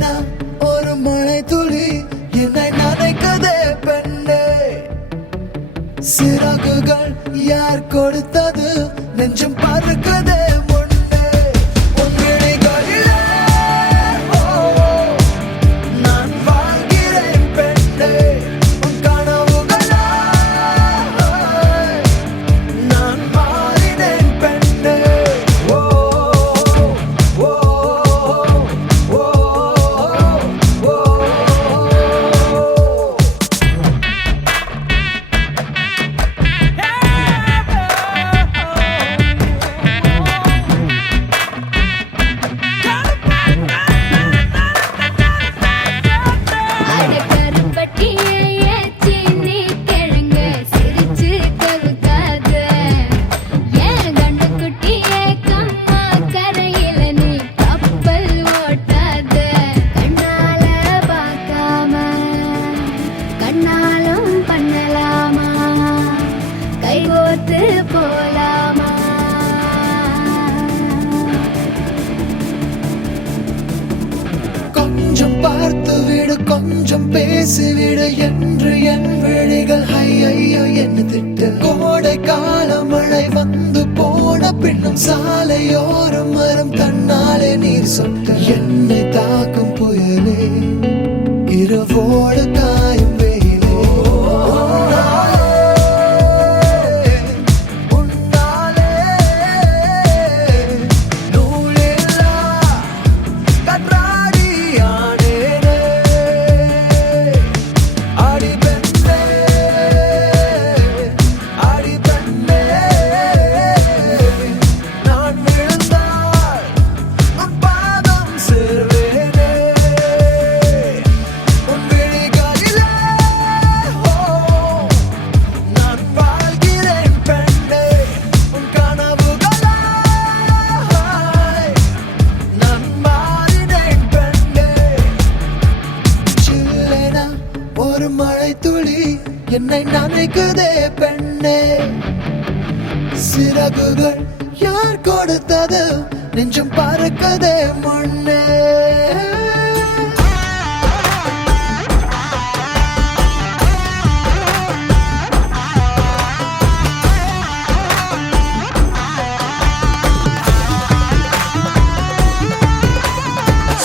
சில்லேனா ஒரு மழை துளி என்னை நனைக்குதே பெண்ணே. சிறகுகள் யார் கொடுத்தது நெஞ்சம் பறக்குதே முன்னே. உன் விழிகளிலே நான் வாழ்கிறேன் பெண்ணே. உன் கனவுகளா நான் மாறினேன் பெண்ணே. ஓ ஓ ஓ ஓ. கொஞ்சம் பார்த்து விடு கொஞ்சம் பேசிவிடு என்று என் விழிகள் ஐயோ என்ன திட்டு. கோடை கால மழை வந்து போன பின்னும் சாலையோரம் மரம் தன்னாலே நீர் சொட்டு. என்னை தாக்கும் புயலே இரவோடு காயும் வெயிலே. உன்னாலே நூலில்லா கற்றாடியானேனே. அடி பெண்ணே அடி பெண்ணே நான் விழுந்தால் உன் பாதம் சேர்வேனே. உன் விழிகளிலே நான் வாழ்கிறேன் பெண்ணே. உன் கனவுகளாய் நான் மாறினேன் பெண்ணே. சில்லேனா ஒரு மழை துளி என்னை நனைக்குதே பெண்ணே. சிறகுகள் யார் கொடுத்தது நெஞ்சம் பறக்குதே முன்னே.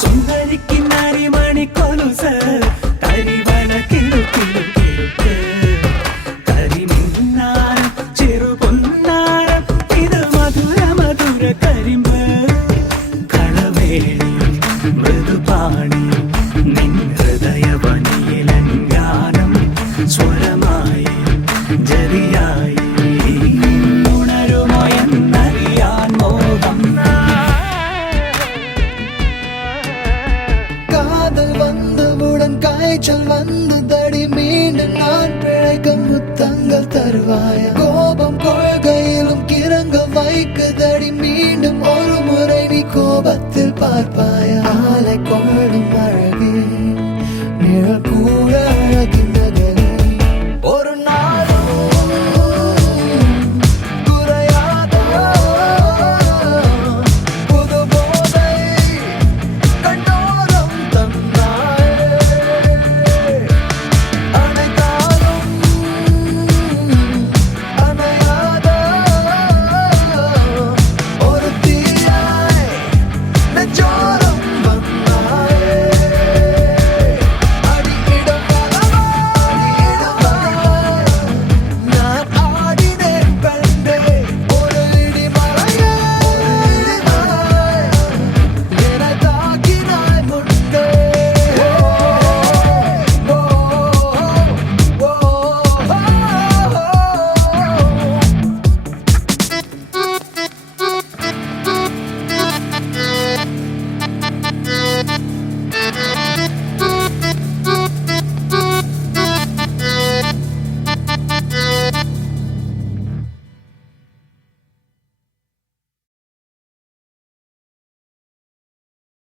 சுந்தரிக்கு நரிமணி கொலுச கரிவள கிழு கிழு கிழு கரிமின்னாரம் சிறு பொன்னாரம் இது மதுர மதுர கரிம்பு களவேளி മൃദുപാണി നിൻ ഹൃദയവനിയിലങ്കാനം സ്വരമായി ജരിയായി ഉണരുമോ എന്നറിയാൻ മോഹം. காதல் வந்தவுடன் காய்ச்சல் வந்து தடி மீண்டும் நான் பிழைக்க முத்தங்கள் தருவாயா. கோபம் கொள்கையிலும் கிறங்க வைக்குதடி மீண்டும் ஒரு முறை நீ கோபத்தில் பார்ப்பாயா. ஆலை கொள்ளும் அழகே நிழல் கூட